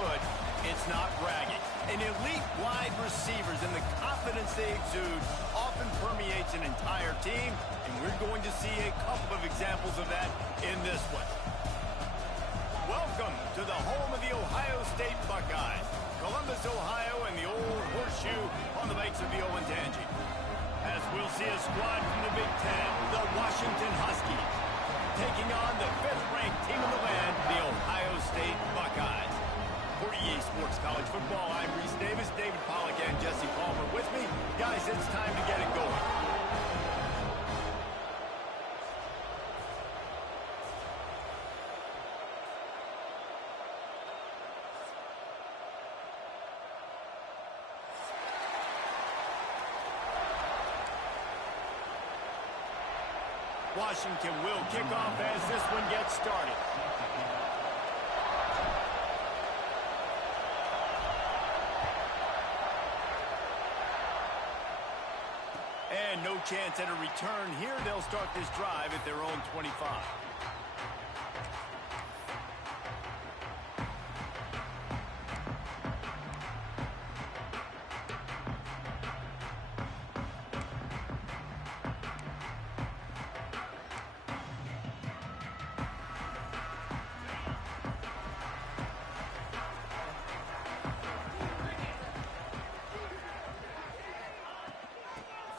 good, it's not bragging. And elite wide receivers and the confidence they exude often permeates an entire team, and we're going to see a couple of examples of that in this one. Welcome to the home of the Ohio State Buckeyes, Columbus, Ohio, and the old horseshoe on the banks of the Olentangy. As we'll see a squad from the Big Ten, the Washington Huskies, taking on the 5th-ranked team in the land, the Ohio State Buckeyes. For EA Sports College Football, I'm Reese Davis, David Pollack, and Jesse Palmer with me. Guys, it's time to get it going. Washington will kick off as this one gets started. And no chance at a return here. They'll start this drive at their own 25.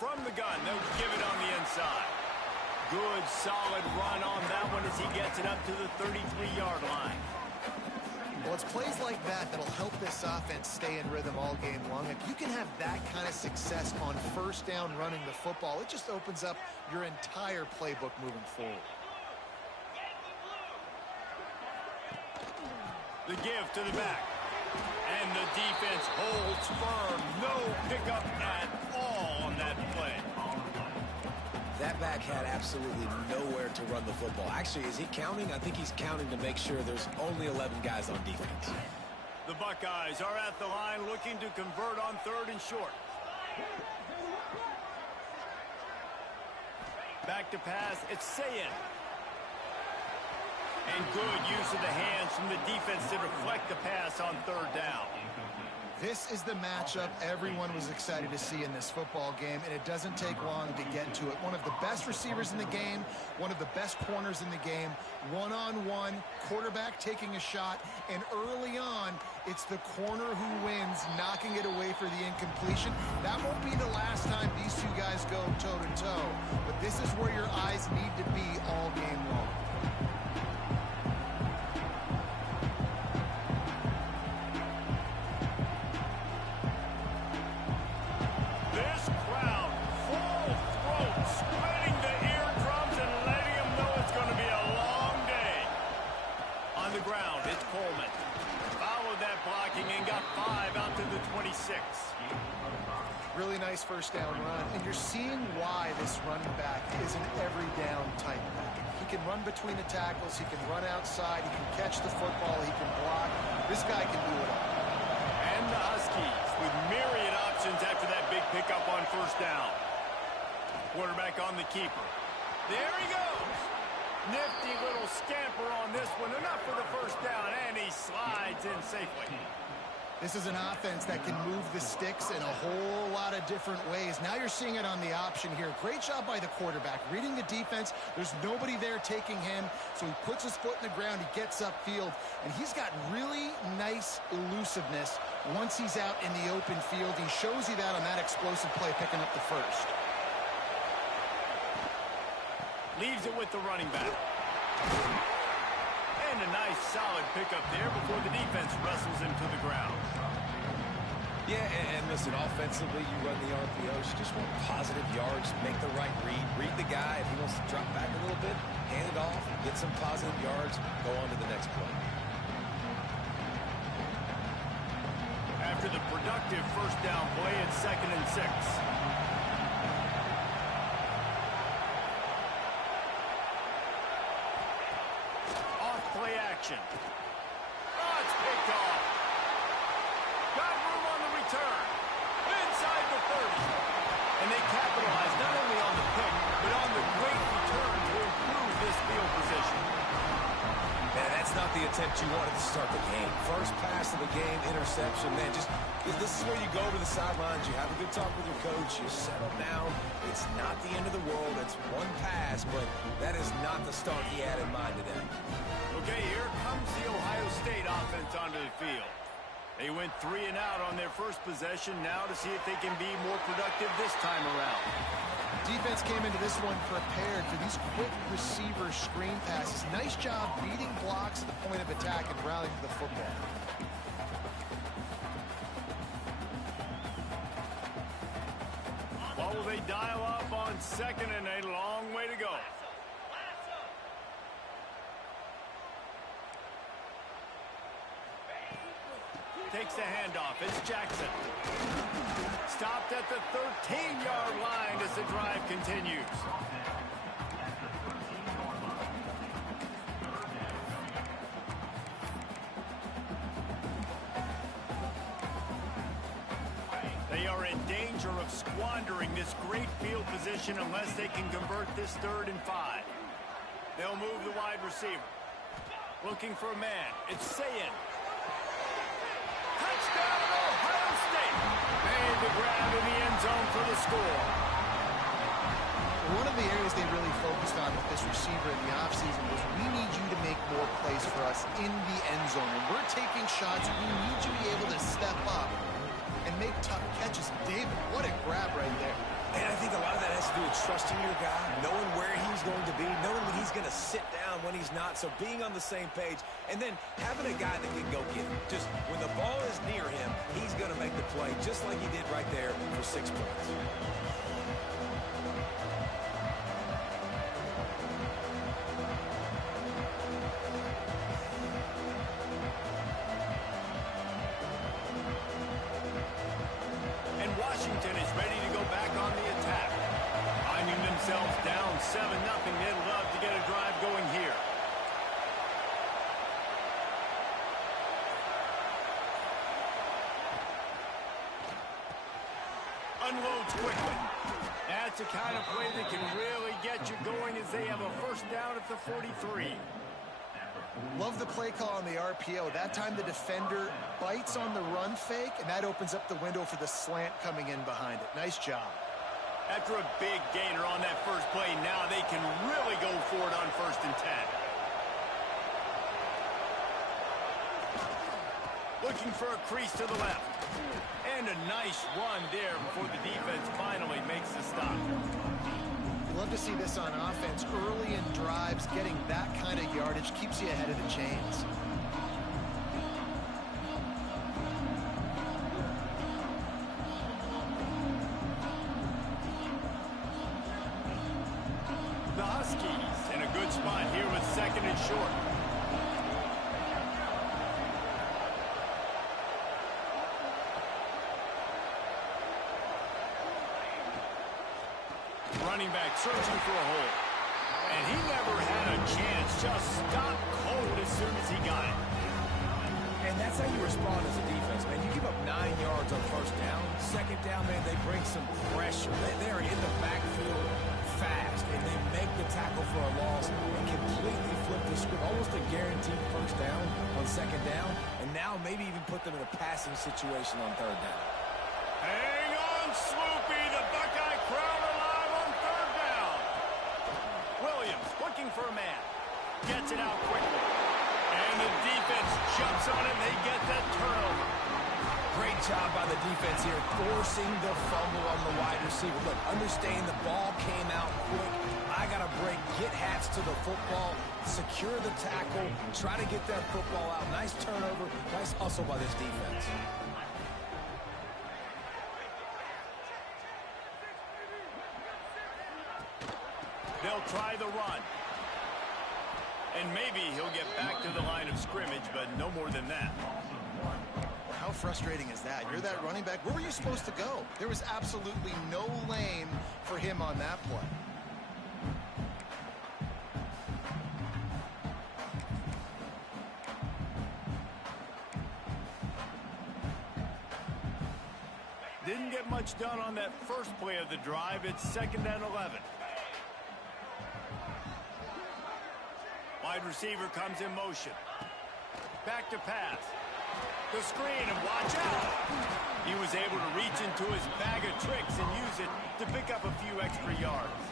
From the gun, they'll give it on the inside. Good, solid run on that one as he gets it up to the 33-yard line. Well, it's plays like that that'll help this offense stay in rhythm all game long. If you can have that kind of success on first down running the football, it just opens up your entire playbook moving forward. The give to the back. And the defense holds firm. No pickup at all on that play. That back had absolutely nowhere to run the football. Actually, is he counting? I think he's counting to make sure there's only 11 guys on defense. The Buckeyes are at the line looking to convert on 3rd and short. Back to pass. It's Sayin. And good use of the hands from the defense to deflect the pass on 3rd down. This is the matchup everyone was excited to see in this football game, and it doesn't take long to get to it. One of the best receivers in the game, one of the best corners in the game, one-on-one, quarterback taking a shot, and early on, it's the corner who wins, knocking it away for the incompletion. That won't be the last time these two guys go toe-to-toe, but this is where your eyes need to be all game long. Really nice first down run, and you're seeing why this running back is an every down type back. He can run between the tackles, he can run outside, he can catch the football, he can block. This guy can do it all. And the Huskies with myriad options after that big pickup on first down. Quarterback on the keeper. There he goes. Nifty little scamper on this one, enough for the first down, and he slides in safely. This is an offense that can move the sticks in a whole lot of different ways. Now you're seeing it on the option here. Great job by the quarterback. Reading the defense, there's nobody there taking him, so he puts his foot in the ground, he gets upfield, and he's got really nice elusiveness once he's out in the open field. He shows you that on that explosive play, picking up the first. Leaves it with the running back. And a nice solid pickup there before the defense wrestles him to the ground. Yeah, and listen, offensively, you run the RPOs, you just want positive yards, make the right read the guy. If he wants to drop back a little bit, hand it off, get some positive yards, go on to the next play. After the productive first down play, it's 2nd and 6. Play action. Oh, it's picked off. Got room on the return. Inside the 30. And they capitalize not only on the pick, but on the great return to improve this field position. Yeah, that's That's not the attempt you wanted to start the game. First pass of the game, interception. Man, this is where you go to the sidelines. You have a good talk with your coach. You settle down. It's not the end of the world. It's one pass, but that is not the start he had in mind today. Okay, here comes the Ohio State offense onto the field. They went 3 and out on their first possession. Now to see if they can be more productive this time around. Defense came into this one prepared for these quick receiver screen passes. Nice job beating blocks at the point of attack and rallying to the football. What will they dial up on second and a long way to go? Takes the handoff. It's Jackson. Stopped at the 13-yard line as the drive continues. They are in danger of squandering this great field position unless they can convert this 3rd and 5. They'll move the wide receiver. Looking for a man. It's Sayin. Touchdown, Ohio State. Made the grab in the end zone for the score. One of the areas they really focused on with this receiver in the offseason was we need you to make more plays for us in the end zone. When we're taking shots, we need you to be able to step up and make tough catches. David, what a grab right there. And I think a lot of that has to do with trusting your guy, knowing where he's going to be, knowing when he's going to sit down, when he's not. So being on the same page, and then having a guy that can go get him. Just when the ball is near him, he's going to make the play, just like he did right there for 6 points. Washington is ready to go back on the attack. Finding themselves down 7-0, they'd love to get a drive going here. Unloads quickly. That's the kind of play that can really get you going as they have a first down at the 43. Love the play call on the RPO. That time the defender bites on the run fake, and that opens up the window for the slant coming in behind it. Nice job. After a big gainer on that first play, now they can really go for it on 1st and 10. Looking for a crease to the left. And a nice run there before the defense finally makes the stop. Love to see this on offense. Early in drives, getting that kind of yardage keeps you ahead of the chains. The Huskies in a good spot here with 2nd and short. Running back searching for a hole. And he never had a chance. Just stopped cold as soon as he got it. And that's how you respond as a defense, man. You give up 9 yards on 1st down. 2nd down, man, they bring some pressure. They are in the backfield fast, and they make the tackle for a loss and completely flip the script. Almost a guaranteed 1st down on 2nd down, and now maybe even put them in a passing situation on 3rd down. Hang on, Sloopy. The Buckeye crowd alive on 3rd down. Williams looking for a man. Gets it out quickly. And the defense jumps on it, and they get that turnover. Great job by the defense here, forcing the fumble on the wide receiver. Look, understand the ball came out quick. I got to break, get hats to the football, secure the tackle, try to get that football out. Nice turnover, nice hustle by this defense. They'll try the run. And maybe he'll get back to the line of scrimmage, but no more than that. How frustrating is that? You're that running back. Where were you supposed to go? There was absolutely no lane for him on that play. Didn't get much done on that first play of the drive. It's 2nd and 11. Wide receiver comes in motion. back to pass. The screen, and watch out. He was able to reach into his bag of tricks and use it to pick up a few extra yards.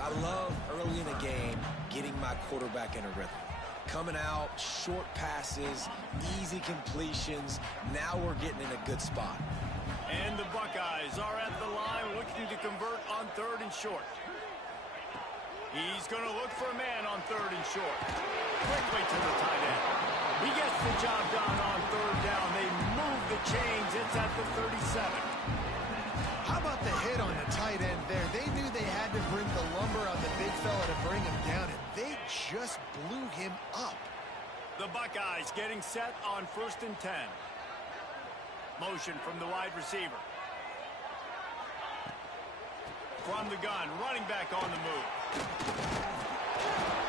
I love early in a game getting my quarterback in a rhythm. Coming out, short passes, easy completions. Now we're getting in a good spot. And the Buckeyes are at the line looking to convert on 3rd and short. He's going to look for a man on 3rd and short. Quickly to the tight end. He gets the job done on 3rd down. They move the chains. It's at the 37. How about the hit on the tight end there? They knew they had to bring the lumber on the big fella to bring him down, and they just blew him up. The Buckeyes getting set on 1st and 10. Motion from the wide receiver. From the gun, running back on the move.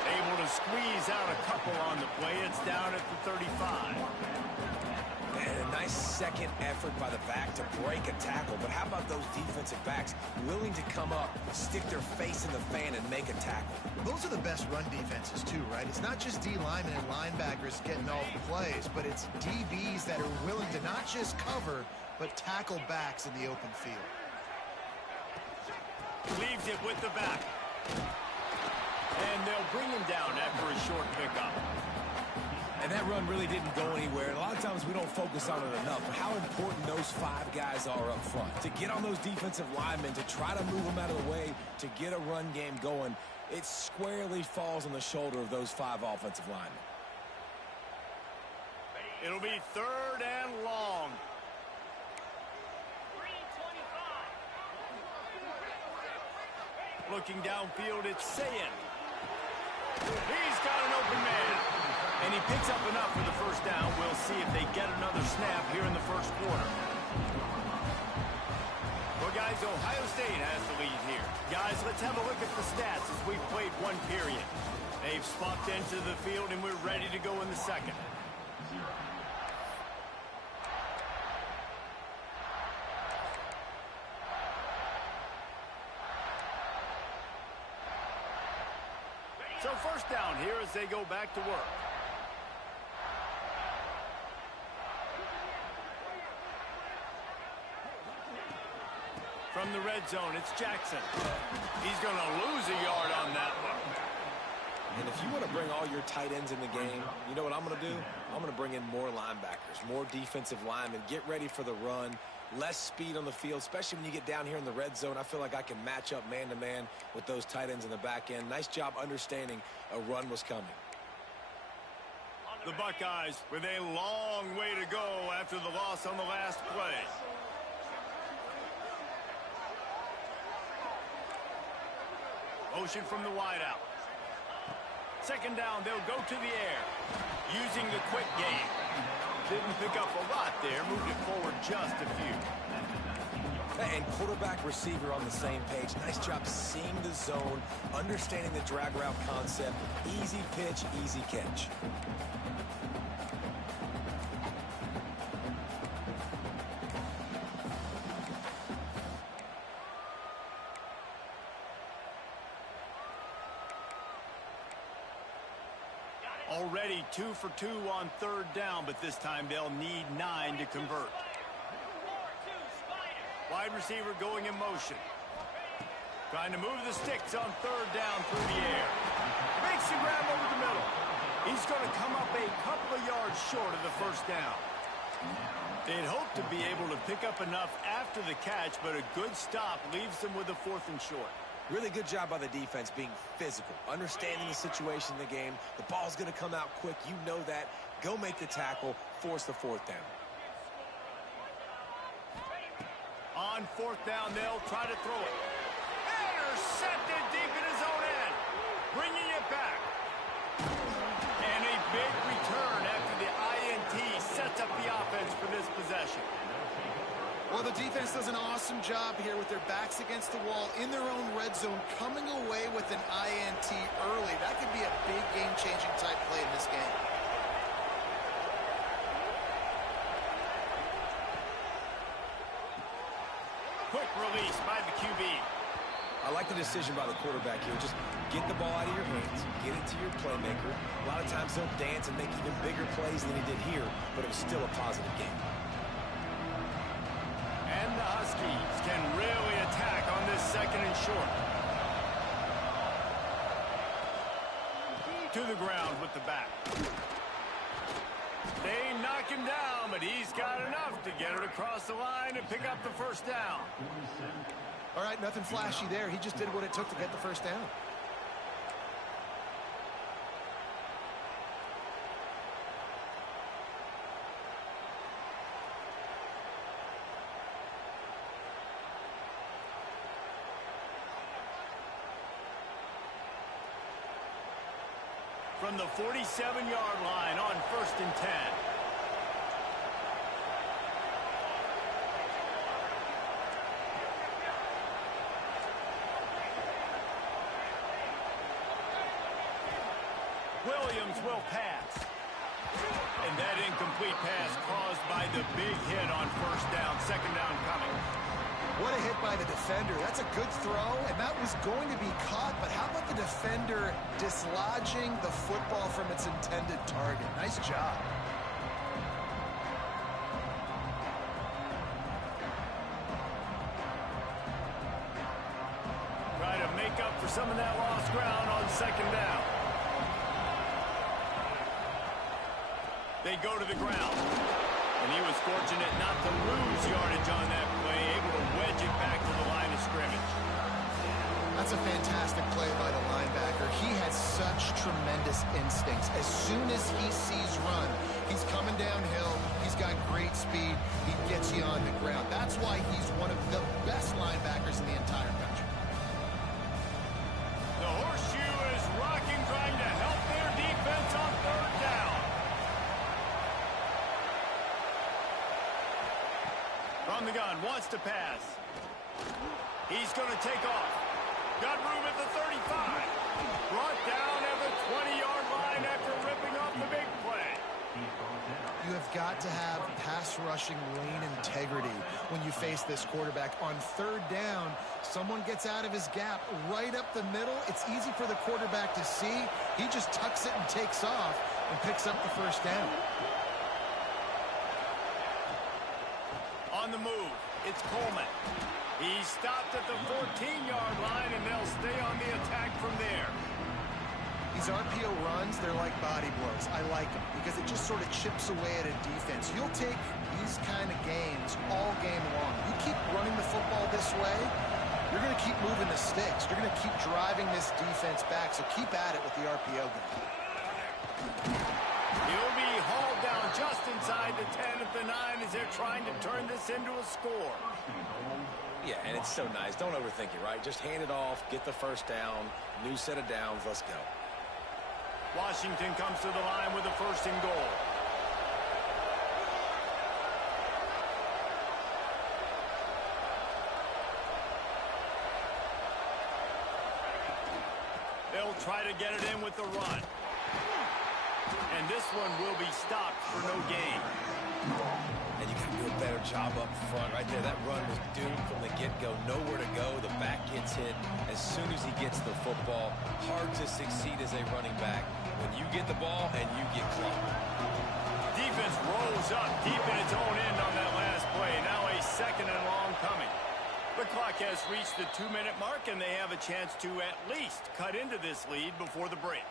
Able to squeeze out a couple on the play. It's down at the 35. And a nice second effort by the back to break a tackle. But how about those defensive backs willing to come up, stick their face in the fan, and make a tackle? Those are the best run defenses, too, right? It's not just D linemen and linebackers getting all the plays, but it's DBs that are willing to not just cover, but tackle backs in the open field. Leaves it with the back. And they'll bring him down after a short pickup. And that run really didn't go anywhere. And a lot of times we don't focus on it enough. But how important those 5 guys are up front. To get on those defensive linemen, to try to move them out of the way, to get a run game going, it squarely falls on the shoulder of those 5 offensive linemen. It'll be 3rd and long. Looking downfield, it's Sayin. He's got an open man. And he picks up enough for the 1st down. We'll see if they get another snap here in the 1st quarter. Well, guys, Ohio State has the lead here. Guys, let's have a look at the stats as we've played 1 period. They've swapped into the field, and we're ready to go in the 2nd. So 1st down here as they go back to work. From the red zone, it's Jackson. He's going to lose a yard on that one. And if you want to bring all your tight ends in the game, you know what I'm going to do? I'm going to bring in more linebackers, more defensive linemen, get ready for the run, less speed on the field, especially when you get down here in the red zone. I feel like I can match up man-to-man with those tight ends in the back end. Nice job understanding a run was coming. The Buckeyes with a long way to go after the loss on the last play. Motion from the wideout. 2nd down, they'll go to the air. Using the quick game. Didn't pick up a lot there. Moved it forward just a few. And quarterback receiver on the same page. Nice job seeing the zone, understanding the drag route concept. Easy pitch, easy catch. Already 2 for 2 on 3rd down, but this time they'll need 9 to convert. Wide receiver going in motion. Trying to move the sticks on 3rd down through the air. Makes the grab over the middle. He's going to come up a couple of yards short of the 1st down. They'd hoped to be able to pick up enough after the catch, but a good stop leaves them with a 4th and short. Really good job by the defense being physical, understanding the situation in the game. The ball's going to come out quick. You know that. Go make the tackle, force the 4th down. On 4th down, they'll try to throw it. Intercepted deep in his own end. Bringing it back. And a big return after the INT sets up the offense for this possession. Well, the defense does an awesome job here with their backs against the wall in their own red zone, coming away with an INT early. That could be a big game-changing type play in this game. Quick release by the QB. I like the decision by the quarterback here. Just Get the ball out of your hands. Get it to your playmaker. A lot of times he'll dance and make even bigger plays than he did here, but it was still a positive game. And the Huskies can really attack on this second and short. To the ground with the back. They knock him down, but he's got enough to get it across the line and pick up the first down. All right, nothing flashy there. He just did what it took to get the first down. From the 47-yard line on 1st and 10. Williams will pass. And that incomplete pass caused by the big hit on 1st down. 2nd down coming. What a hit by the defender. That's a good throw, and that was going to be caught, but how about the defender dislodging the football from its intended target? Nice job. Trying to make up for some of that lost ground on 2nd down. They go to the ground. And he was fortunate not to lose yardage on that play, able to wedge it back to the line of scrimmage. That's a fantastic play by the linebacker. He has such tremendous instincts. As soon as he sees run, he's coming downhill. He's got great speed. He gets you on the ground. That's why he's one of the best linebackers in the entire country. The horseshoe is rocking, trying to help their defense on 3rd down. From the gun, wants to pass. He's going to take off. Got room at the 35. Brought down at the 20-yard line after ripping off the big play. You have got to have pass rushing lane integrity when you face this quarterback. On 3rd down, someone gets out of his gap right up the middle. It's easy for the quarterback to see. He just tucks it and takes off and picks up the 1st down. On the move, it's Coleman. He stopped at the 14-yard line, and they'll stay on the attack from there. These RPO runs, they're like body blows. I like them because it just sort of chips away at a defense. You'll take these kind of games all game long. You keep running the football this way, you're going to keep moving the sticks. You're going to keep driving this defense back, so keep at it with the RPO game. He'll be hauled down just inside the 10 at the 9 as they're trying to turn this into a score. Yeah, and it's so nice. Don't overthink it, right? Just hand it off, get the 1st down, new set of downs, let's go. Washington comes to the line with a 1st and goal. They'll try to get it in with the run. And this one will be stopped for no gain. And you got to do a better job up front right there. That run was doomed from the get-go. Nowhere to go. The back gets hit as soon as he gets the football. Hard to succeed as a running back when you get the ball and you get clocked. Defense rolls up deep in its own end on that last play. Now a 2nd and long coming. The clock has reached the 2-minute mark, and they have a chance to at least cut into this lead before the break.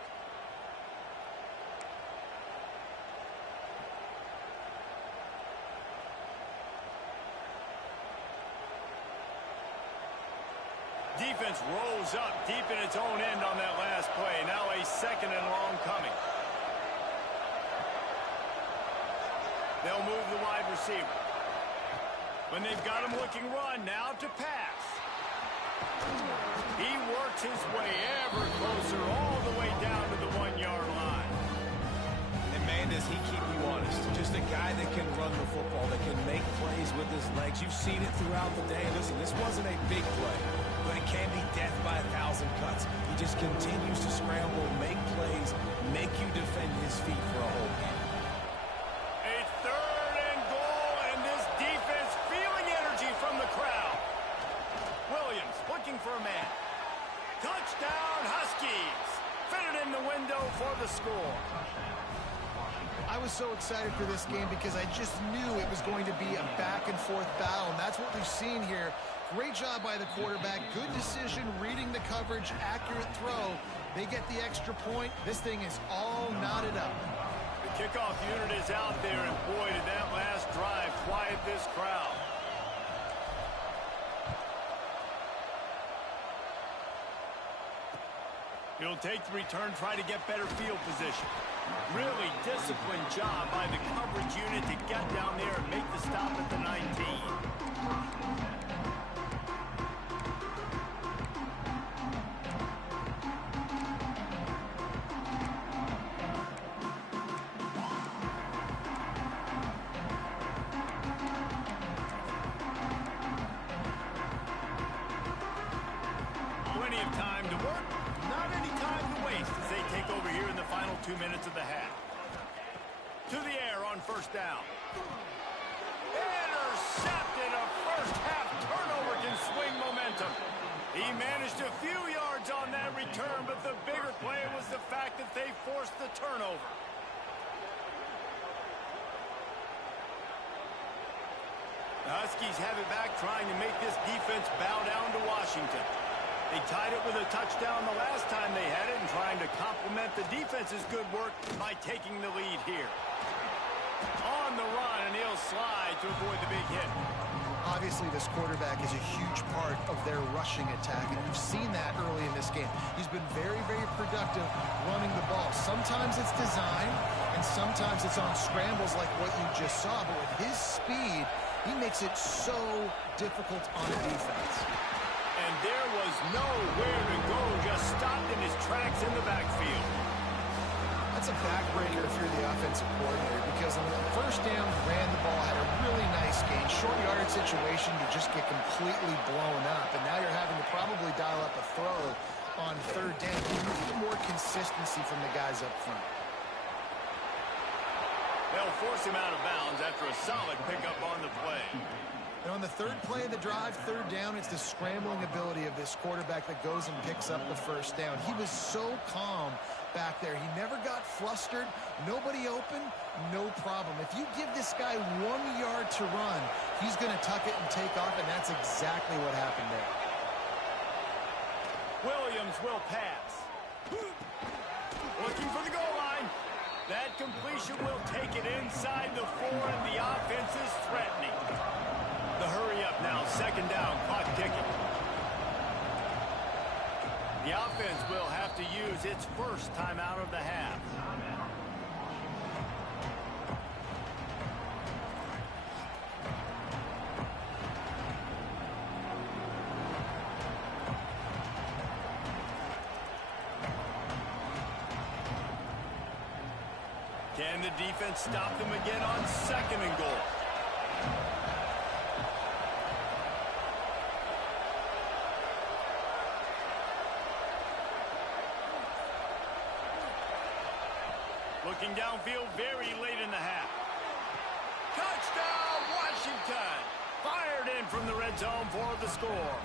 Defense rolls up deep in its own end on that last play. Now a 2nd and long coming. They'll move the wide receiver. When they've got him looking run, now to pass. He works his way ever closer all the way down to the 1-yard line. And man, does he keep you honest. Just a guy that can run the football, that can make plays with his legs. You've seen it throughout the day. Listen, this wasn't a big play, but it can be death by 1,000 cuts. He just continues to scramble, make plays, make you defend his feet for a whole game. A 3rd and goal, and this defense feeling energy from the crowd. Williams looking for a man. Touchdown, Huskies! I was so excited for this game because I just knew it was going to be a back-and-forth battle, and that's what we've seen here. Great job by the quarterback. Good decision, reading the coverage, accurate throw. They get the extra point. This thing is all knotted up. The kickoff unit is out there, and boy, did that last drive quiet this crowd. He'll take the return, try to get better field position. Really disciplined job by the coverage unit to get down there and make the stop at the 19. Plenty of time to work. Not any time to waste as they take over here in the final 2 minutes of the half. To the air on first down. Intercepted. A first half turnover can swing momentum. He managed a few yards on that return, but the bigger play was the fact that they forced the turnover. The Huskies have it back, trying to make this defense bow down to Washington. They tied it with a touchdown the last time they had it, and trying to complement the defense's good work by taking the lead here. On the run, and he'll slide to avoid the big hit. Obviously, this quarterback is a huge part of their rushing attack, and we've seen that early in this game. He's been very, very productive running the ball. Sometimes it's design, and sometimes it's on scrambles like what you just saw, but with his speed, he makes it so difficult on a defense. And there was nowhere to go, just stopped in his tracks in the backfield. That's a backbreaker if you're the offensive coordinator, because on the first down, ran the ball, had a really nice gain. Short yardage situation to just get completely blown up, and now you're having to probably dial up a throw on third down. You need more consistency from the guys up front. They'll force him out of bounds after a solid pickup on the play. And on the third play of the drive, third down, it's the scrambling ability of this quarterback that goes and picks up the first down. He was so calm back there. He never got flustered. Nobody open, no problem. If you give this guy 1 yard to run, he's going to tuck it and take off, and that's exactly what happened there. Williams will pass. Looking for the goal line. That completion will take it inside the 4, and the offense is threatening. The hurry up now, second down, clock ticking. The offense will have to use its first timeout of the half. Can the defense stop them again on second and goal? Looking downfield very late in the half. Touchdown, Washington! Fired in from the red zone for the score.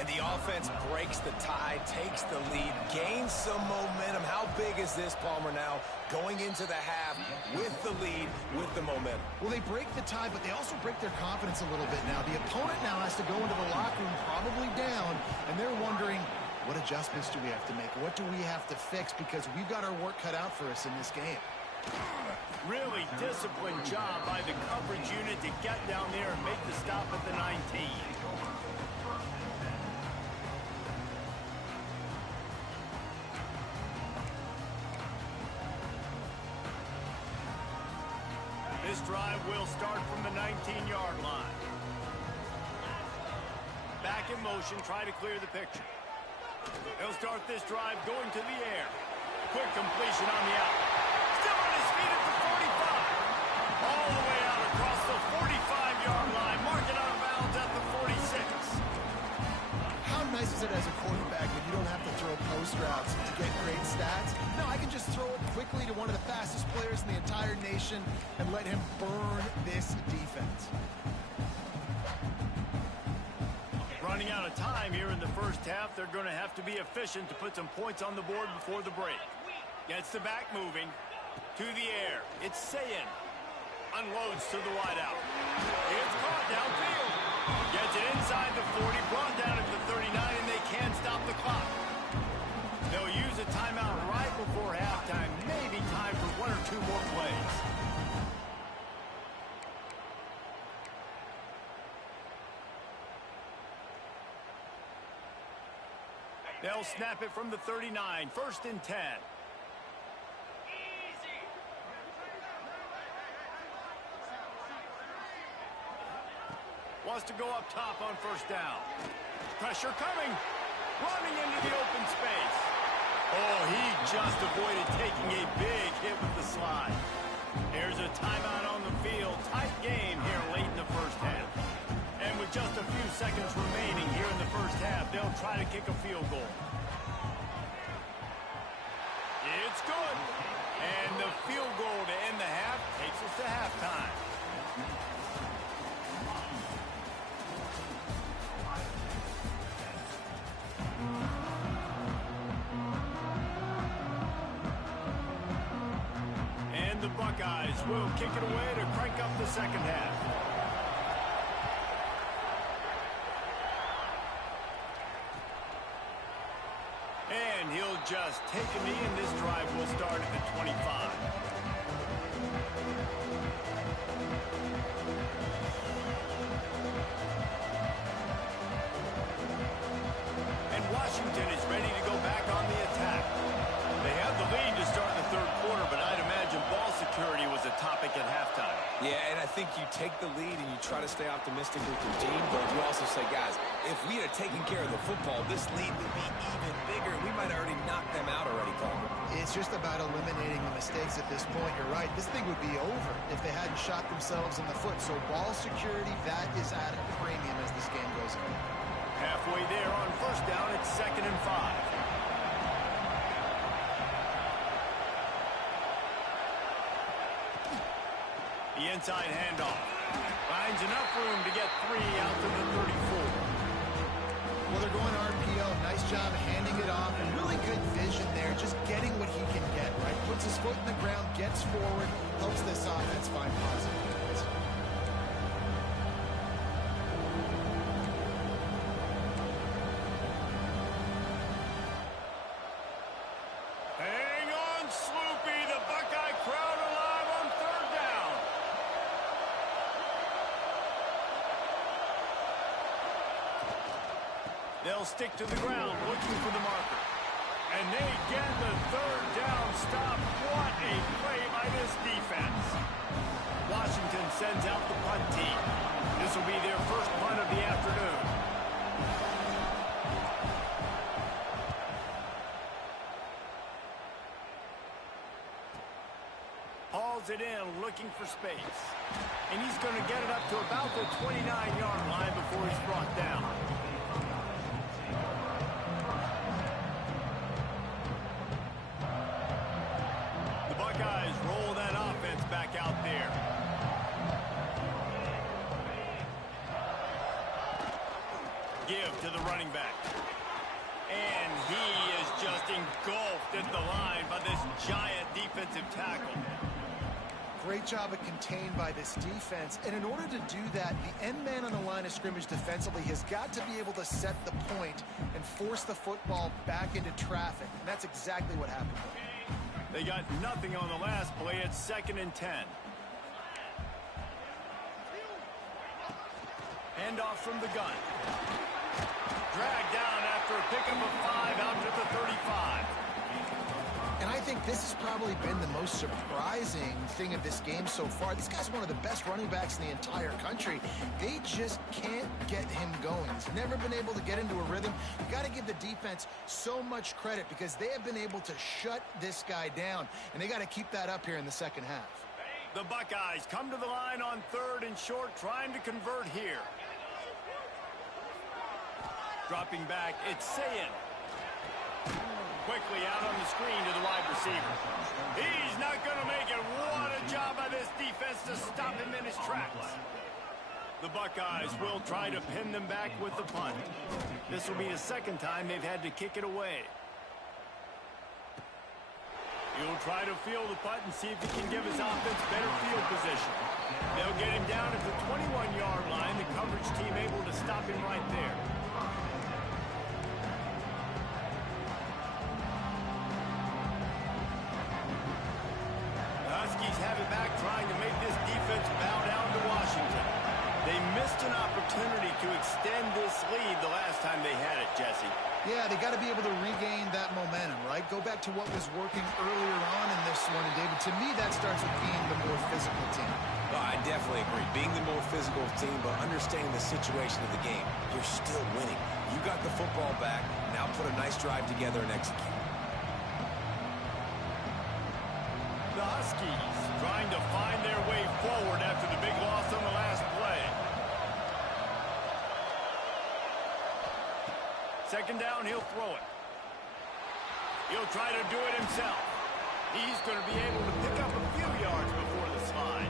And the offense breaks the tie, takes the lead, gains some momentum. How big is this, Palmer, now going into the half with the lead, with the momentum? Well, they break the tie, but they also break their confidence a little bit now. The opponent now has to go into the locker room probably down, and they're wondering, what adjustments do we have to make? What do we have to fix? Because we've got our work cut out for us in this game. Really disciplined job by the coverage unit to get down there and make the stop at the 19. This drive will start from the 19-yard line. Back in motion, try to clear the picture. They'll start this drive going to the air. Quick completion on the out. Still on his feet at the 45. All the way out across the 45-yard line. Marking out of bounds at the 46. How nice is it as a quarterback when you don't have to throw post routes to get great stats? No, I can just throw it quickly to one of the fastest players in the entire nation and let him burn this defense. Running out of time here in the first half. They're going to have to be efficient to put some points on the board before the break. Gets the back moving. To the air. It's Sayin. Unloads to the wideout. It's caught downfield. Gets it inside the 40, brought down at the 39, and they can't stop the clock. They'll use a timeout right before halftime. Maybe time for one or two more plays. They'll snap it from the 39. 1st and 10. Wants to go up top on 1st down. Pressure coming. Running into the open space. Oh, he just avoided taking a big hit with the slide. There's a timeout on the field. Tight game here late in the 1st half. And with just a few seconds remaining here in the 1st half, they'll try to kick a field goal. It's good. And the field goal to end the half takes us to halftime. And the Buckeyes will kick it away to crank up the 2nd half. And he'll just take a knee, and this drive will start at the 25. And Washington is ready to go back on the attack. They have the lead to start the 3rd quarter, but I'd imagine ball security was a topic at halftime. Yeah, and I think you take the lead and you try to stay optimistic with your team, but you also say, guys, if we had taken care of the football, this lead would be even bigger. We might have already knocked them out already, Carter. It's just about eliminating the mistakes at this point. You're right. This thing would be over if they hadn't shot themselves in the foot. So ball security, that is at a premium as this game goes on. Halfway there on 1st down, it's 2nd and 5. The inside handoff. Finds enough room to get 3 out to the 34. Well, they're going RPO. Nice job handing it off. And really good vision there. Just getting what he can get, right? Puts his foot in the ground, gets forward, helps this offense find positive points. Hang on, Sloopy. The Buckeye crowd alive on 3rd down. They'll stick to the ground, looking for the marker. And they get the 3rd down stop. What a play by this defense. Washington sends out the punt team. This will be their first punt of the afternoon. Hauls it in, looking for space. And he's going to get it up to about the 29-yard line before he's brought down. The Buckeyes roll that offense back out there. Give to the running back. And he is just engulfed at the line by this giant defensive tackle. Great job of contained by this defense. And in order to do that, the end man on the line of scrimmage defensively has got to be able to set the point and force the football back into traffic. And that's exactly what happened. They got nothing on the last play. It's 2nd and 10. Handoff from the gun. Dragged down after a pickup of 5 out to the 35. And I think this has probably been the most surprising thing of this game so far. This guy's one of the best running backs in the entire country. They just can't get him going. He's never been able to get into a rhythm. You got to give the defense so much credit because they have been able to shut this guy down. And they got to keep that up here in the 2nd half. The Buckeyes come to the line on 3rd and short, trying to convert here. Dropping back, it's Sayin. Quickly out on the screen to the wide receiver. He's not going to make it. What a job by this defense to stop him in his tracks. The Buckeyes will try to pin them back with the punt. This will be the 2nd time they've had to kick it away. He'll try to field the punt and see if he can give his offense better field position. They'll get him down at the 21-yard line. The coverage team able to stop him right there. The Huskies have it back, trying to make this defense bow down to Washington. They missed an opportunity to extend this lead the last time they had it, Jesse. Yeah, they got to be able to regain that momentum, right? Go back to what was working earlier on in this one. And, David, to me, that starts with being the more physical team. Well, I definitely agree. Being the more physical team, but understanding the situation of the game. You're still winning. You got the football back. Now put a nice drive together and execute. The Huskies trying to find their way forward after the big loss on the last play. Second down, he'll throw it. He'll try to do it himself. He's going to be able to pick up a few yards before the slide.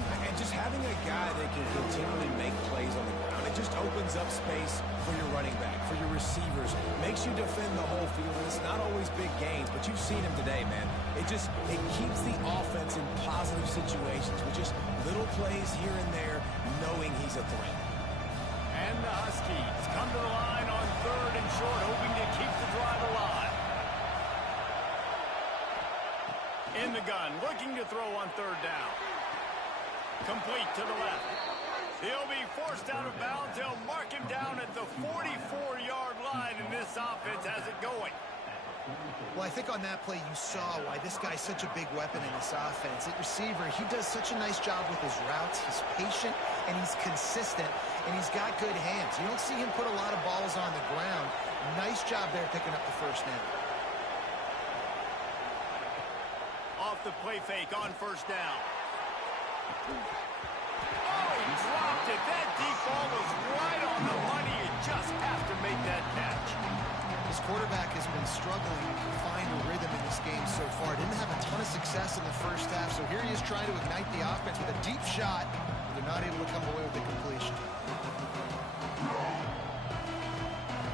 And just having a guy that can continually make plays on the ground, it just opens up space for your running back, for your receivers, makes you defend the whole field. And it's not always big gains, but you've seen him today, man. It keeps the offense in positive situations with just little plays here and there, knowing he's a threat. And the Huskies come to the line on third and short, hoping to keep the drive alive. In the gun, looking to throw on third down. Complete to the left. He'll be forced out of bounds. They'll mark him down at the 44-yard line, and this offense has it going. Well, I think on that play you saw why this guy's such a big weapon in this offense. At receiver, he does such a nice job with his routes. He's patient, and he's consistent, and he's got good hands. You don't see him put a lot of balls on the ground. Nice job there picking up the first down. Off the play fake on first down. Oh, he dropped it. That deep ball was right on the money. You just have to make that catch. His quarterback has been struggling to find a rhythm in this game so far. Didn't have a ton of success in the first half, so here he is trying to ignite the offense with a deep shot, but they're not able to come away with the completion.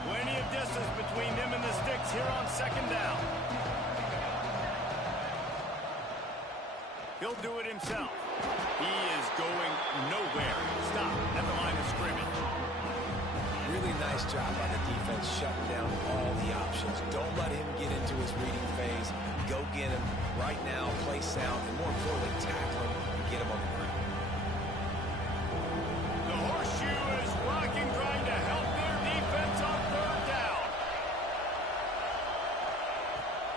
Plenty of distance between them and the sticks here on second down. He'll do it himself. He is going nowhere. Stop at the line of scrimmage. Really nice job by the defense shutting down all the options. Don't let him get into his reading phase. Go get him right now, play sound, and more importantly, tackle him and get him on the ground. The horseshoe is rocking, trying to help their defense on third down.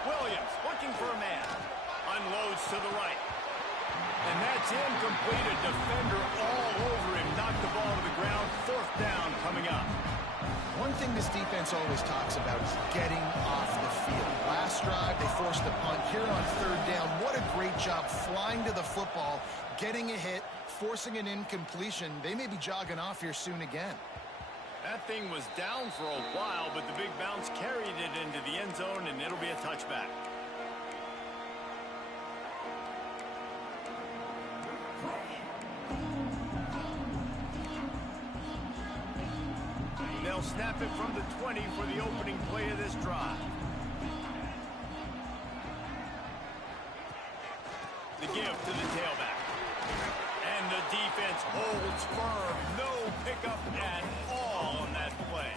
Williams looking for a man. Unloads to the right. And that's incomplete. A defender all over him. Knocked the ball to the ground. Fourth down coming up. One thing this defense always talks about is getting off the field. Last drive, they forced the punt. Here on third down, what a great job flying to the football, getting a hit, forcing an incompletion. They may be jogging off here soon again. That thing was down for a while, but the big bounce carried it into the end zone, and it'll be a touchback. They'll snap it from the 20 for the opening play of this drive. The give to the tailback. And the defense holds firm. No pickup at all on that play.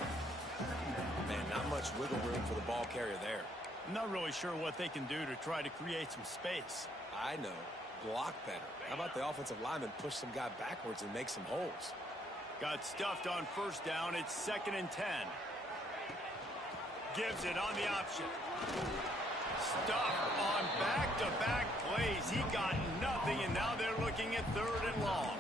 Man, not much wiggle room for the ball carrier there. I'm not really sure what they can do to try to create some space. I know. Block better. How about the offensive lineman push some guy backwards and make some holes? Got stuffed on first down. It's 2nd and 10. Gives it on the option. Stuffed on back-to-back plays. He got nothing, and now they're looking at 3rd and long.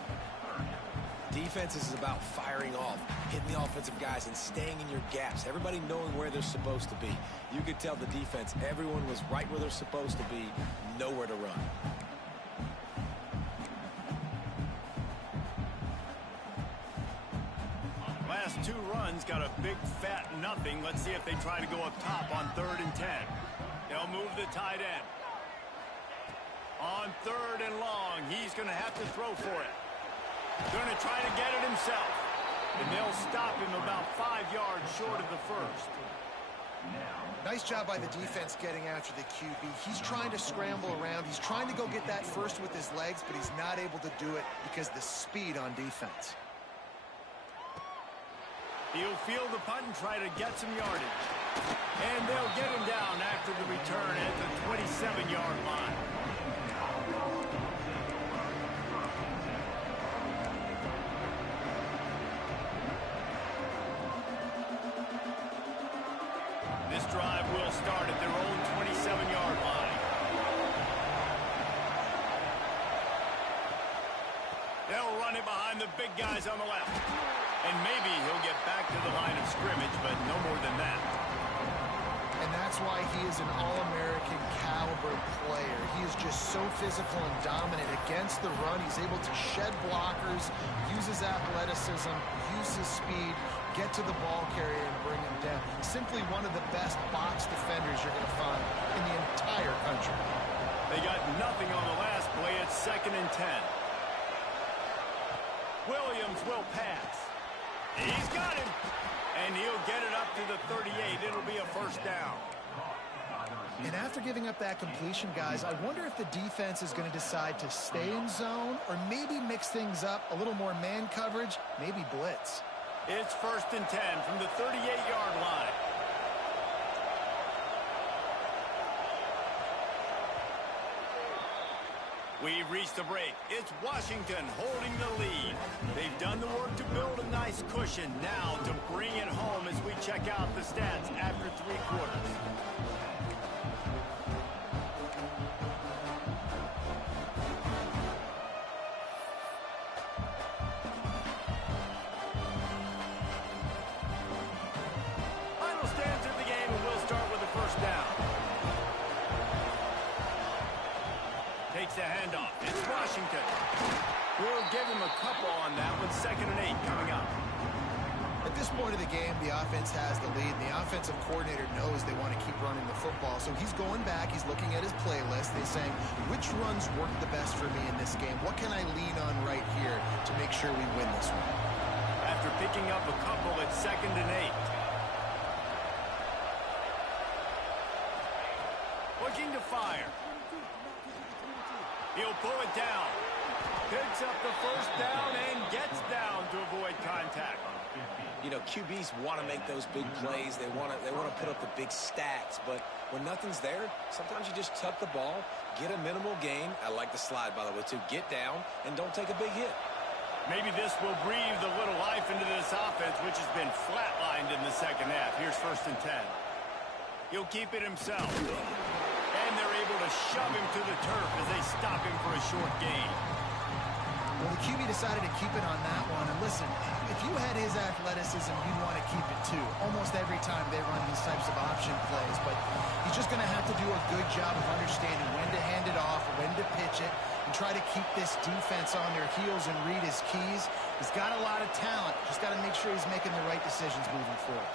Defense is about firing off, hitting the offensive guys, and staying in your gaps. Everybody knowing where they're supposed to be. You could tell the defense, everyone was right where they're supposed to be, nowhere to run. Last 2 runs got a big fat nothing. Let's see if they try to go up top on 3rd and 10. They'll move the tight end. On 3rd and long, he's going to have to throw for it. Going to try to get it himself. And they'll stop him about 5 yards short of the first. Nice job by the defense getting after the QB. He's trying to scramble around. He's trying to go get that first with his legs, but he's not able to do it because of the speed on defense. He'll field the punt and try to get some yardage. And they'll get him down after the return at the 27-yard line. This drive will start at their own 27-yard line. They'll run it behind the big guys on the left. And maybe he'll get back to the line of scrimmage, but no more than that. And that's why he is an All-American caliber player. He is just so physical and dominant against the run. He's able to shed blockers, use his athleticism, use his speed, get to the ball carrier and bring him down. Simply one of the best box defenders you're going to find in the entire country. They got nothing on the last play. It's 2nd and 10. Williams will pass. He's got him. And he'll get it up to the 38. It'll be a first down. And after giving up that completion, guys, I wonder if the defense is going to decide to stay in zone or maybe mix things up, a little more man coverage, maybe blitz. It's 1st and 10 from the 38-yard line. We've reached the break. It's Washington holding the lead. They've done the work to build a nice cushion. Now to bring it home as we check out the stats after 3 quarters. Final stands of the game, and we'll start with the first down. Takes the handoff. It's Washington. We'll give him a couple on that one. 2nd and 8 coming up. At this point of the game, the offense has the lead, and the offensive coordinator knows they want to keep running the football. So he's going back. He's looking at his playlist. He's saying, which runs work the best for me in this game? What can I lean on right here to make sure we win this one? After picking up a couple, it's 2nd and 8. Looking to fire. He'll pull it down. Picks up the first down and gets down to avoid contact. You know, QBs want to make those big plays. They want to put up the big stats. But when nothing's there, sometimes you just tuck the ball, get a minimal gain. I like the slide, by the way, too. Get down and don't take a big hit. Maybe this will breathe a little life into this offense, which has been flatlined in the second half. Here's 1st and 10. He'll keep it himself. And they're able to shove him to the turf as they stop him for a short gain. Well, the QB decided to keep it on that one. And listen, if you had his athleticism, you'd want to keep it too. Almost every time they run these types of option plays. But he's just going to have to do a good job of understanding when to hand it off, when to pitch it, and try to keep this defense on their heels and read his keys. He's got a lot of talent. Just got to make sure he's making the right decisions moving forward.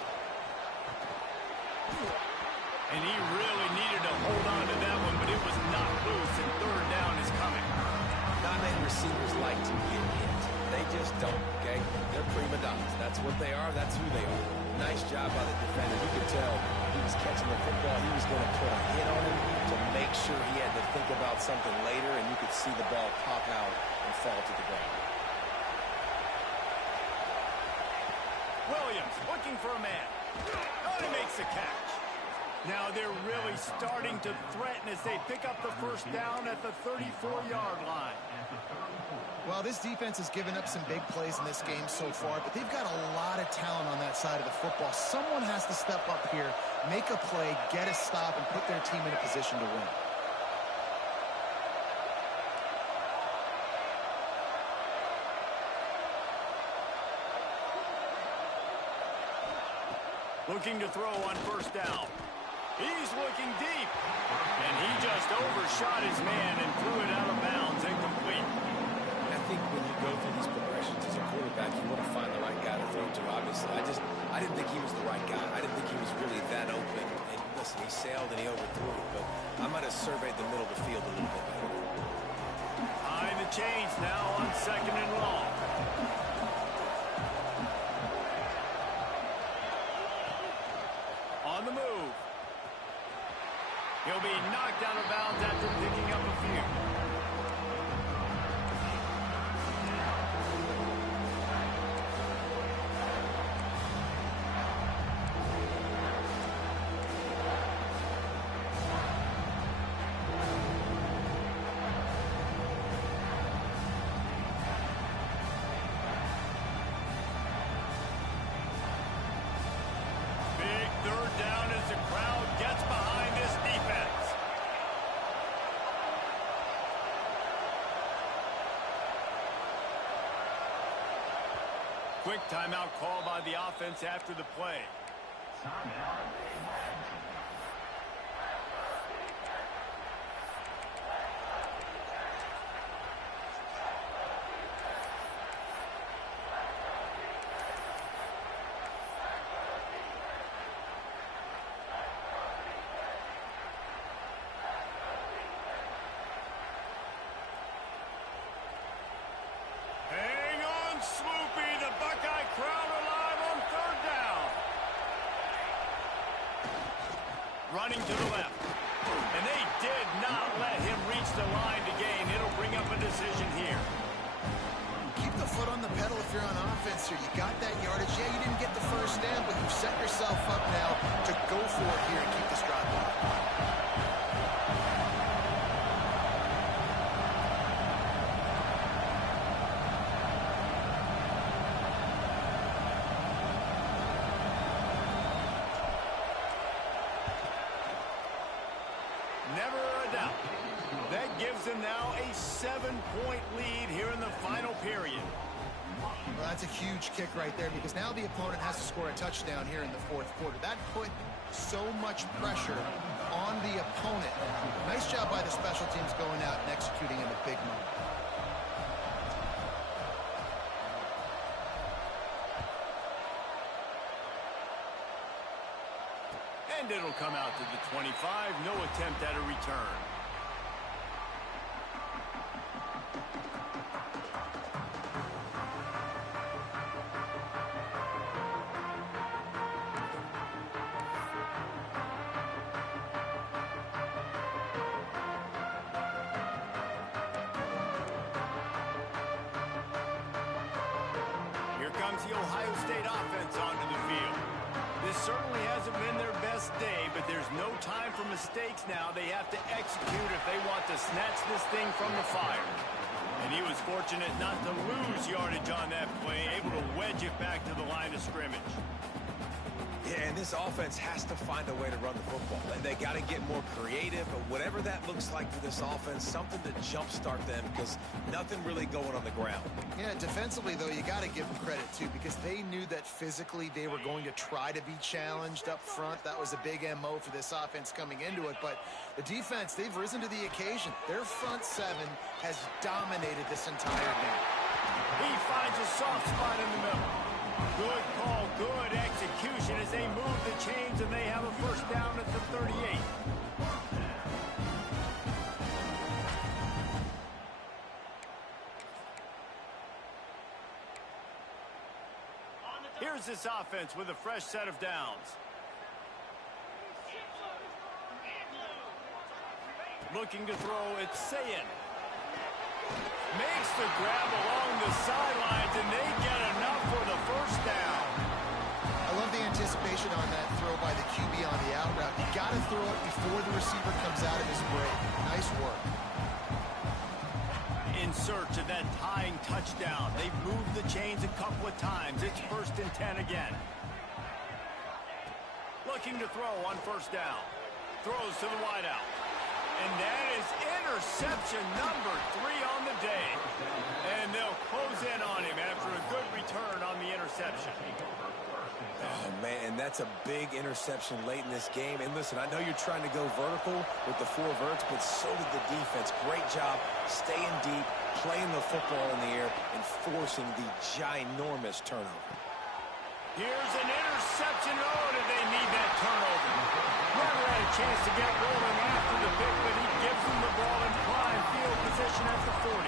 And he really needed to hold on to that one, but it was not loose, and 3rd down is coming. Not many receivers like to get hit. They just don't, okay? They're prima donnas. That's what they are. That's who they are. Nice job by the defender. You could tell he was catching the football. He was going to put a hit on him to make sure he had to think about something later, and you could see the ball pop out and fall to the ground. Williams looking for a man. Oh, he makes the catch. Now they're really starting to threaten as they pick up the first down at the 34-yard line. Well, this defense has given up some big plays in this game so far, but they've got a lot of talent on that side of the football. Someone has to step up here, make a play, get a stop, and put their team in a position to win. Looking to throw on first down. He's looking deep. And he just overshot his man and threw it out of bounds, incomplete. I think when you go through these progressions as a quarterback, you want to find the right guy to throw to, obviously. I didn't think he was the right guy. I didn't think he was really that open. And listen, he sailed and he overthrew it, but I might have surveyed the middle of the field a little bit better. Behind the chains now on 2nd and long. On the move. He'll be knocked out of bounds after picking up a few. Quick timeout call by the offense after the play. Swoopy, the Buckeye crowd alive on third down. Running to the left. And they did not let him reach the line to gain. It'll bring up a decision here. Keep the foot on the pedal if you're on offense here. You got that yardage. Yeah, you didn't get the first down, but you've set yourself up now to go for it here and keep this drive going. Never a doubt. That gives them now a 7-point lead here in the final period. Well, that's a huge kick right there because now the opponent has to score a touchdown here in the fourth quarter. That put so much pressure on the opponent. Nice job by the special teams going out and executing in the big moment. And it'll come out to the 25. No attempt at a return. Here comes the Ohio State offense onto the field. This certainly hasn't been their best day, but there's no time for mistakes now. They have to execute if they want to snatch this thing from the fire. And he was fortunate not to lose yardage on that play, able to wedge it back to the line of scrimmage. Yeah, and this offense has to find a way to run the football. And they got to get more creative, but whatever that looks like for this offense, something to jumpstart them because nothing really going on the ground. Yeah, defensively, though, you got to give them credit, too, because they knew that physically they were going to try to be challenged up front. That was a big MO for this offense coming into it. But the defense, they've risen to the occasion. Their front seven has dominated this entire game. He finds a soft spot in the middle. Good call, good execution as they move the chains and they have a first down at the 38. Here's this offense with a fresh set of downs. Looking to throw, it's Sayin. Makes the grab along the sidelines, and they get enough for the first down. I love the anticipation on that throw by the QB on the out route. You got to throw it before the receiver comes out of his break. Nice work. In search of that tying touchdown. They've moved the chains a couple of times. It's 1st and 10 again. Looking to throw on first down. Throws to the wideout. And that is interception number 3 on the day. And they'll close in on him after a good return on the interception. Oh, man, and that's a big interception late in this game. And listen, I know you're trying to go vertical with the 4 verts, but so did the defense. Great job staying deep, playing the football in the air, and forcing the ginormous turnover. Here's an interception. Oh, did they need that turnover? Never had a chance to get rolling after the pick, but he gives them the ball in prime field position at the 40.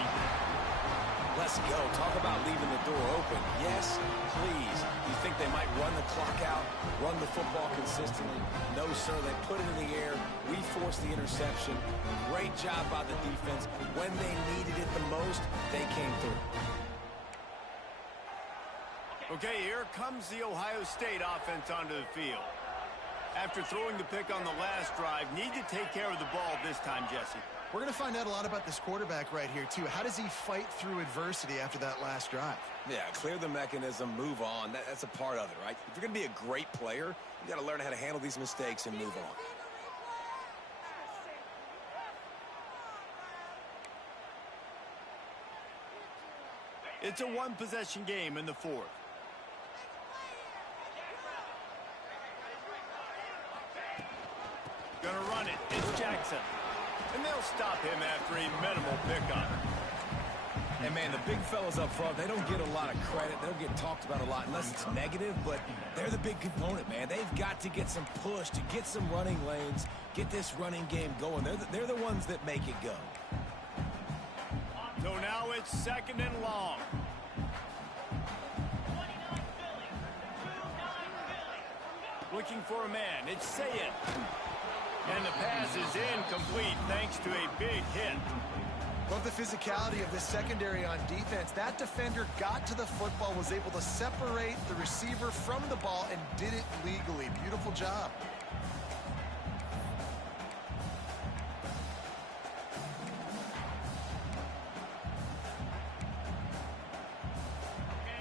Let's go. Talk about leaving the door open. Yes, please. You think they might run the clock out, run the football consistently? No, sir. They put it in the air. We forced the interception. Great job by the defense. When they needed it the most, they came through. Okay, here comes the Ohio State offense onto the field. After throwing the pick on the last drive, need to take care of the ball this time, Jesse. We're going to find out a lot about this quarterback right here, too. How does he fight through adversity after that last drive? Yeah, clear the mechanism, move on. That's a part of it, right? If you're going to be a great player, you got to learn how to handle these mistakes and move on. It's a one-possession game in the fourth. Gonna run it. It's Jackson. And they'll stop him after a minimal pickup. And, man, the big fellas up front, they don't get a lot of credit. They don't get talked about a lot unless it's negative, but they're the big component, man. They've got to get some push, to get some running lanes, get this running game going. They're the ones that make it go. So now it's 2nd and long. Looking for a man. It's Sayed. And the pass is incomplete thanks to a big hit. Love the physicality of this secondary on defense. That defender got to the football, was able to separate the receiver from the ball, and did it legally. Beautiful job.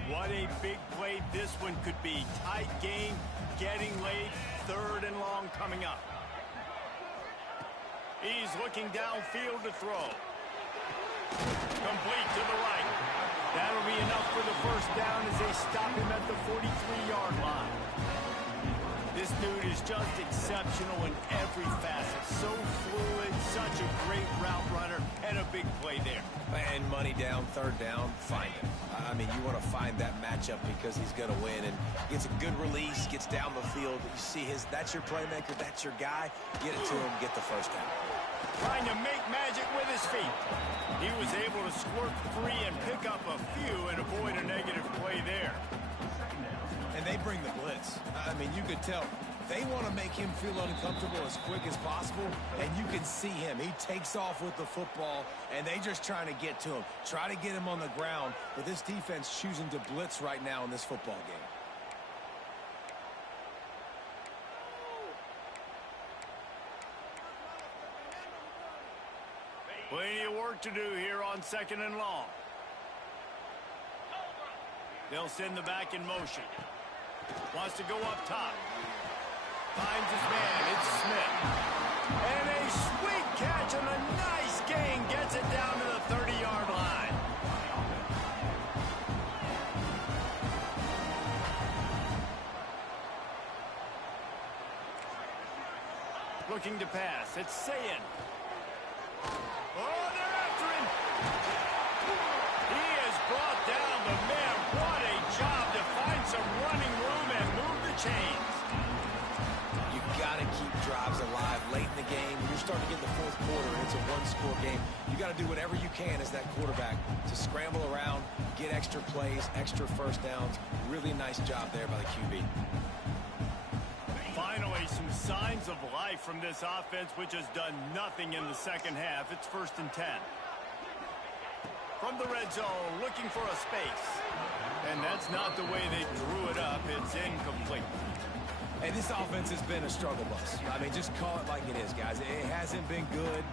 What a big play this one could be. Tight game, getting late, 3rd and long coming up. He's looking downfield to throw. Complete to the right. That'll be enough for the first down as they stop him at the 43-yard line. This dude is just exceptional in every facet. So fluid, such a great route runner, and a big play there. And money down, 3rd down, find him. I mean, you want to find that matchup because he's going to win, and gets a good release, gets down the field. You see that's your playmaker, that's your guy. Get it to him, get the first down. Trying to make magic with his feet. He was able to squirt free and pick up a few and avoid a negative play there. And they bring the blitz. I mean, you could tell they want to make him feel uncomfortable as quick as possible, and you can see him. He takes off with the football, and they just trying to get to him, try to get him on the ground, but this defense choosing to blitz right now in this football game. Plenty of work to do here on 2nd and long. They'll send the back in motion. Wants to go up top. Finds his man. It's Smith. And a sweet catch and a nice gain. Gets it down to the 30-yard line. Looking to pass. It's Sayed. Oh, they're after him. He has brought down the man. What a job to find some running room and move the chains. You've got to keep drives alive late in the game. You're starting to get the 4th quarter, and it's a one-score game. You got to do whatever you can as that quarterback to scramble around, get extra plays, extra first downs. Really nice job there by the QB. Finally, some signs of life from this offense, which has done nothing in the second half. It's 1st and 10. From the red zone, looking for a space. And that's not the way they drew it up. It's incomplete. Hey, this offense has been a struggle bus. I mean, just call it like it is, guys. It hasn't been good,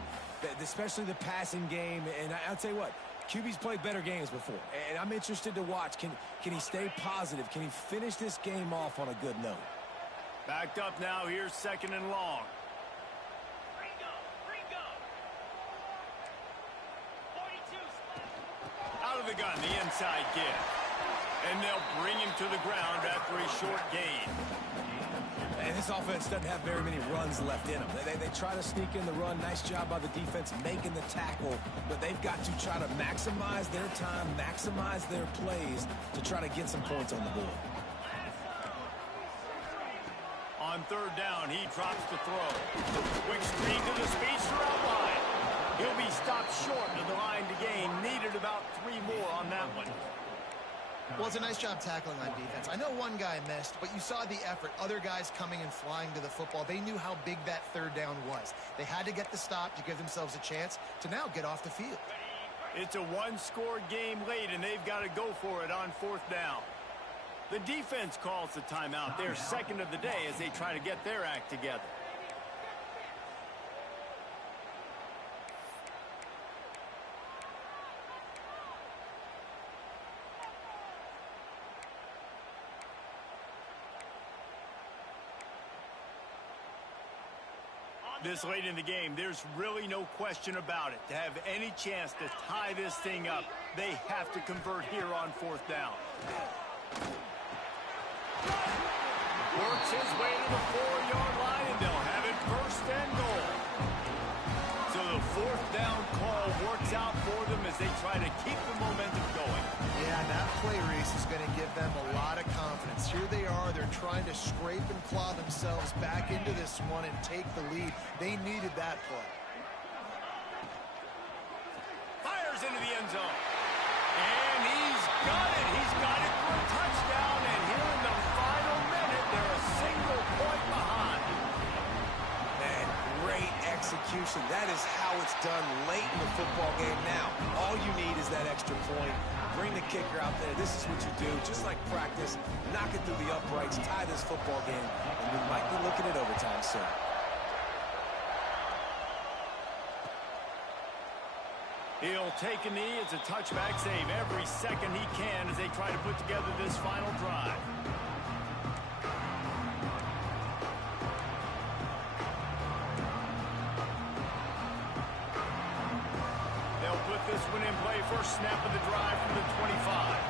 especially the passing game. And I'll tell you what, QB's played better games before. And I'm interested to watch. Can he stay positive? Can he finish this game off on a good note? Backed up now. Here's 2nd and long. Out of the gun, the inside give. And they'll bring him to the ground after a short gain. And this offense doesn't have very many runs left in them. They try to sneak in the run. Nice job by the defense making the tackle. But they've got to try to maximize their time, maximize their plays to try to get some points on the board. On 3rd down, he drops the throw. Quick screen to the speedster out wide. He'll be stopped short of the line to gain. Needed about 3 more on that one. Well, it's a nice job tackling on defense. I know one guy missed, but you saw the effort. Other guys coming and flying to the football. They knew how big that third down was. They had to get the stop to give themselves a chance to now get off the field. It's a one-score game late, and they've got to go for it on fourth down. The defense calls the timeout. Their second of the day as they try to get their act together. This late in the game, there's really no question about it. To have any chance to tie this thing up, they have to convert here on fourth down. Works his way to the 4-yard line, and they'll have it first and goal. So the fourth down call works out for them as they try to keep the momentum going. Yeah, and that play, Reese, is going to give them a lot of confidence. Here they are. They're trying to scrape and claw themselves back into this one and take the lead. They needed that play. Fires into the end zone. And he's got it. He's got it for a touchdown. And here in the final minute, they're a single point behind. Man, great execution. That is how it's done late in the football game now. All you need is that extra point. Bring the kicker out there. This is what you do. Just like practice, knock it through the uprights, tie this football game, and we might be looking at overtime soon. He'll take a knee. It's a touchback save every second he can as they try to put together this final drive. They'll put this one in play. First snap of the drive from the 25.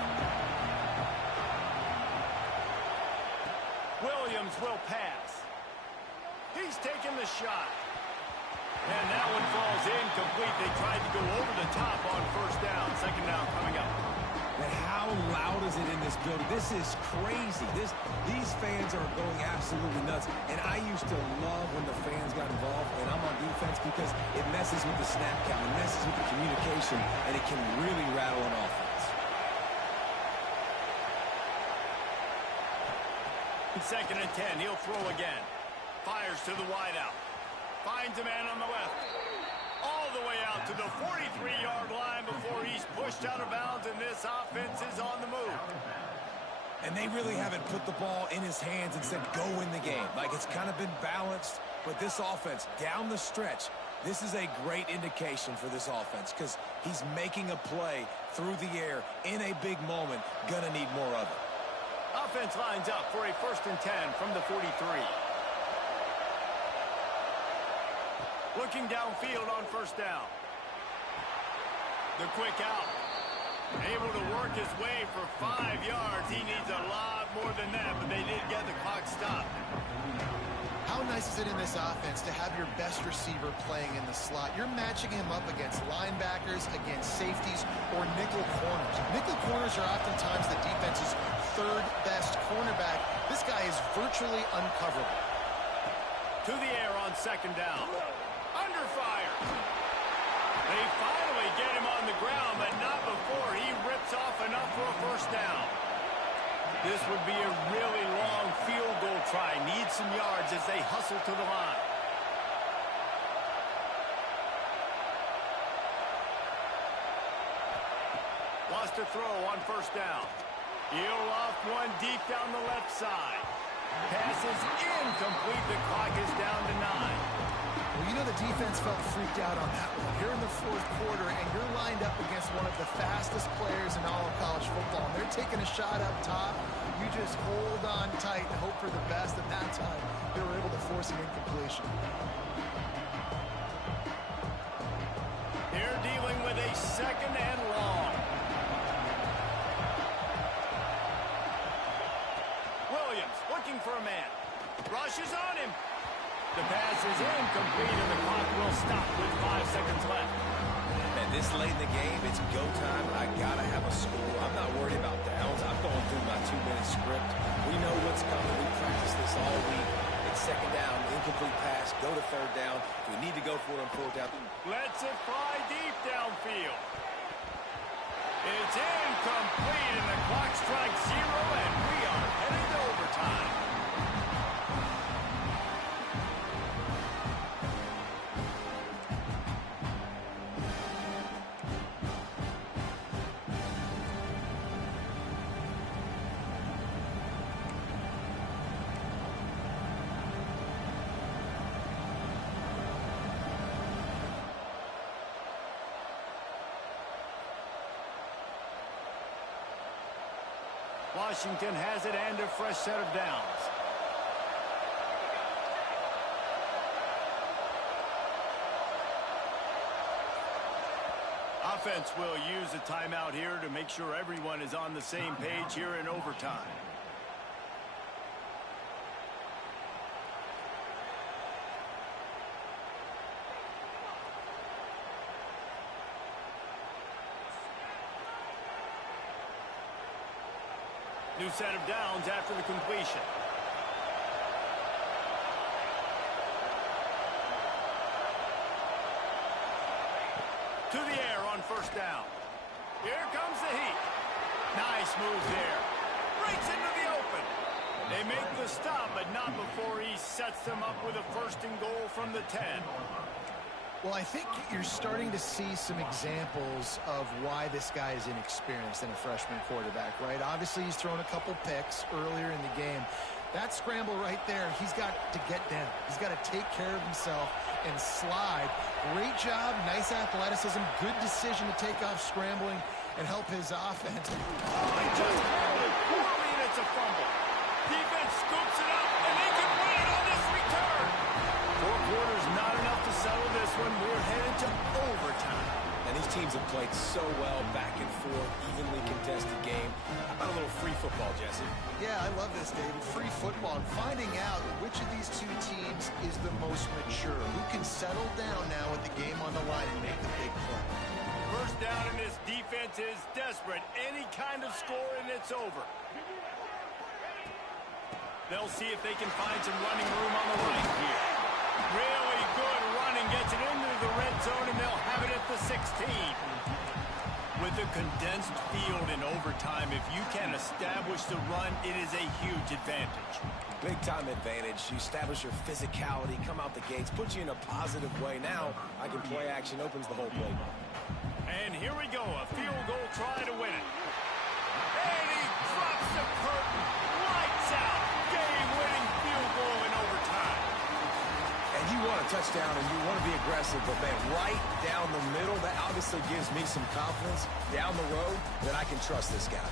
Williams will pass. He's taking the shot. And that one falls incomplete. They tried to go over the top on first down. Second down coming up. And how loud is it in this building? This is crazy. These fans are going absolutely nuts. And I used to love when the fans got involved, and I'm on defense because it messes with the snap count. It messes with the communication, and it can really rattle an offense. Second and 10. He'll throw again. Fires to the wideout. Finds a man on the left. All the way out to the 43-yard line before he's pushed out of bounds, and this offense is on the move. And they really haven't put the ball in his hands and said, go win the game. Like, it's kind of been balanced, but this offense, down the stretch, this is a great indication for this offense because he's making a play through the air in a big moment. Gonna need more of it. Offense lines up for a first and 10 from the 43. Looking downfield on first down. The quick out. Able to work his way for 5 yards. He needs a lot more than that, but they did get the clock stopped. How nice is it in this offense to have your best receiver playing in the slot? You're matching him up against linebackers, against safeties, or nickel corners. Nickel corners are oftentimes the defense's third best cornerback. This guy is virtually uncoverable. To the air on second down. Under fire. They finally get him on the ground, but not before he rips off enough for a first down. This would be a really long field goal try. Needs some yards as they hustle to the line. Lost a throw on first down. He'll off one deep down the left side. Pass is incomplete. The clock is down to 9. Well, you know the defense felt freaked out on that one. You're in the fourth quarter, and you're lined up against one of the fastest players in all of college football. And they're taking a shot up top. You just hold on tight and hope for the best. And that time, they were able to force an incompletion. They're dealing with a second and long. Williams looking for a man. Rushes on him. The pass is incomplete, and the clock will stop with 5 seconds left. And this late in the game, it's go time. I got to have a score. I'm not worried about downs. I'm going through my 2-minute script. We know what's coming. We practice this all week. It's second down, incomplete pass, go to third down. We need to go for it on fourth down. Lets it fly deep downfield. It's incomplete, and the clock's strike zero, and we are headed to overtime. Washington has it and a fresh set of downs. Offense will use a timeout here to make sure everyone is on the same page here in overtime. New set of downs after the completion. To the air on first down. Here comes the heat. Nice move there. Breaks into the open. They make the stop, but not before he sets them up with a first and goal from the 10. Well, I think you're starting to see some examples of why this guy is inexperienced in a freshman quarterback, right? Obviously, he's thrown a couple picks earlier in the game. That scramble right there, he's got to get down. He's got to take care of himself and slide. Great job, nice athleticism, good decision to take off scrambling and help his offense. Oh, he just handled it poorly, and it's a fumble. Defense scoops it up, and they can win it on this return. 4 quarters, not enough to settle this one. We're headed to overtime. And these teams have played so well, back and forth, evenly contested game. How about a little free football, Jesse? Yeah, I love this, David. Free football. And finding out which of these two teams is the most mature. Who can settle down now with the game on the line and make the big play. First down, and this defense is desperate. Any kind of score, and it's over. They'll see if they can find some running room on the right here. Really good running, gets it into the red zone, and they'll have it at the 16. With a condensed field in overtime, if you can establish the run, it is a huge advantage. Big-time advantage. You establish your physicality, come out the gates, put you in a positive way. Now, I can play action, opens the whole playbook. And here we go, a field goal try to win it. And he drops the curtain. Lights out. Game-winning field goal in overtime. And you want a touchdown and you want to be aggressive, but, man, right down the middle, that obviously gives me some confidence down the road that I can trust this guy.